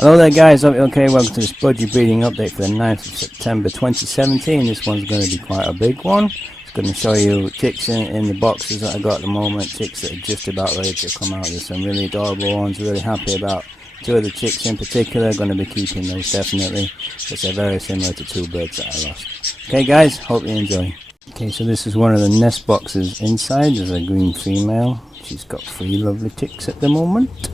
Hello there guys, hope you're okay. Welcome to this Budgie breeding update for the 9th of September 2017. This one's going to be quite a big one. It's going to show you chicks in the boxes that I got at the moment, chicks that are just about ready to come out. There's some really adorable ones, really happy about two of the chicks in particular. Going to be keeping those definitely, because they're very similar to two birds that I lost. Okay guys, hope you enjoy. Okay, so this is one of the nest boxes inside. There's a green female. She's got 3 lovely chicks at the moment.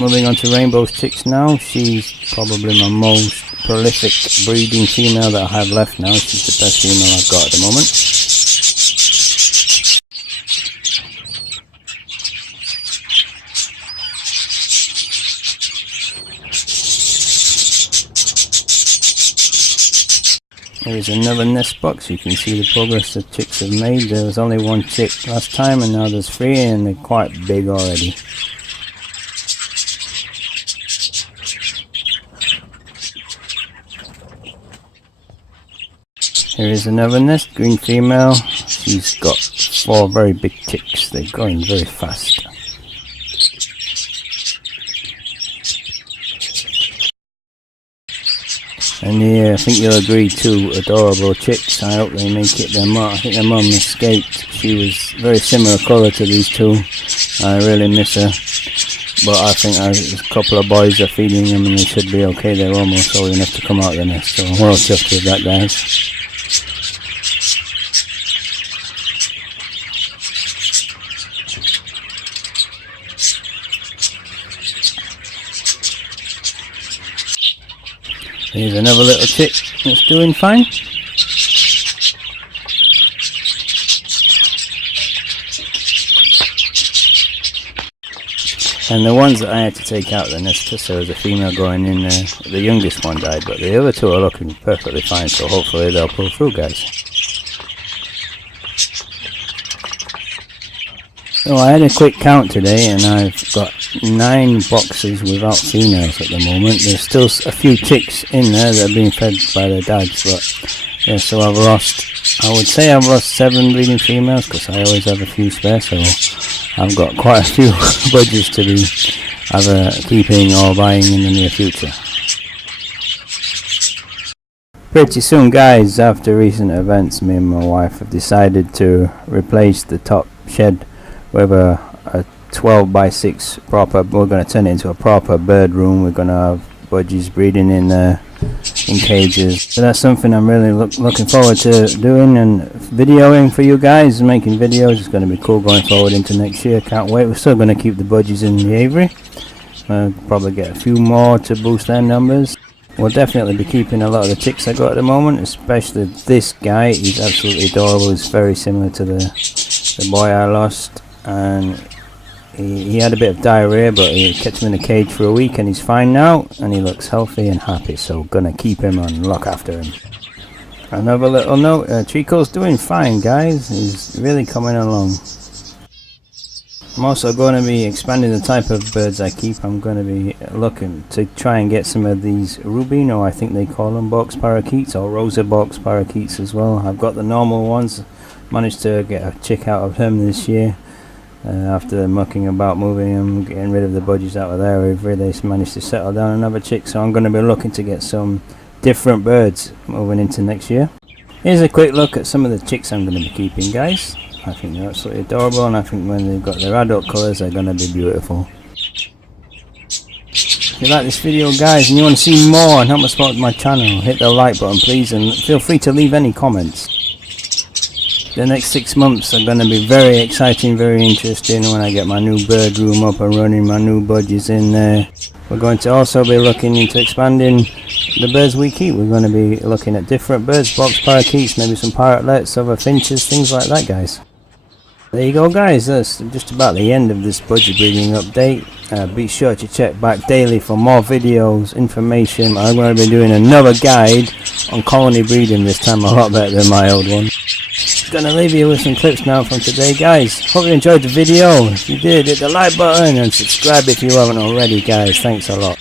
Moving on to Rainbow's chicks now. She's probably my most prolific breeding female that I have left now. She's the best female I've got at the moment. Here's another nest box. You can see the progress the chicks have made. There was only 1 chick last time and now there's 3 and they're quite big already. Here is another nest, green female. She's got 4 very big chicks. They're going very fast. And yeah, I think you'll agree, 2 adorable chicks. I hope they make it. I think their mum escaped. She was very similar colour to these 2. I really miss her. But I think a couple of boys are feeding them and they should be okay. They're almost old enough to come out of the nest. So well chuffed with that, guys. Here's another little chick that's doing fine. And the ones that I had to take out of the nest, because there was a female going in there, the youngest one died, but the other 2 are looking perfectly fine, so hopefully they'll pull through, guys. So I had a quick count today and I've got 9 boxes without females at the moment. There's still a few chicks in there that are being fed by their dads, but yeah, so I would say I've lost 7 breeding females because I always have a few spare, so I've got quite a few budgies to be either keeping or buying in the near future. Pretty soon guys, after recent events, me and my wife have decided to replace the top shed with a 12 by 6 proper. We're going to turn it into a proper bird room. We're going to have budgies breeding in there in cages. So that's something I'm really looking forward to doing and videoing for you guys, making videos. It's going to be cool going forward into next year. Can't wait. We're still going to keep the budgies in the aviary. Probably get a few more to boost their numbers. We'll definitely be keeping a lot of the chicks I got at the moment, especially this guy. He's absolutely adorable. He's very similar to the boy I lost. And he had a bit of diarrhea, but he kept him in a cage for a week and he's fine now and he looks healthy and happy, so gonna keep him and look after him. Another little note, Chico's doing fine guys, he's really coming along. I'm also going to be expanding the type of birds I keep. I'm going to be looking to try and get some of these Rubino, I think they call them, box parakeets, or Rosa box parakeets as well. I've got the normal ones, managed to get a chick out of him this year. After mucking about, moving them, getting rid of the budgies out of there, we've really managed to settle down another chick, so I'm going to be looking to get some different birds moving into next year. Here's a quick look at some of the chicks I'm going to be keeping guys. I think they're absolutely adorable and I think when they've got their adult colours they're going to be beautiful. If you like this video guys and you want to see more and help me support my channel, hit the like button please and feel free to leave any comments. The next 6 months are going to be very exciting, very interesting when I get my new bird room up and running, my new budgies in there. We're going to also be looking into expanding the birds we keep. We're going to be looking at different birds, box parakeets, maybe some parrotlets, other finches, things like that guys. There you go guys, that's just about the end of this budgie breeding update. Be sure to check back daily for more videos, information. I'm going to be doing another guide on colony breeding, this time a lot better than my old one. Gonna leave you with some clips now from today guys. Hope you enjoyed the video. If you did, hit the like button and subscribe if you haven't already guys. Thanks a lot.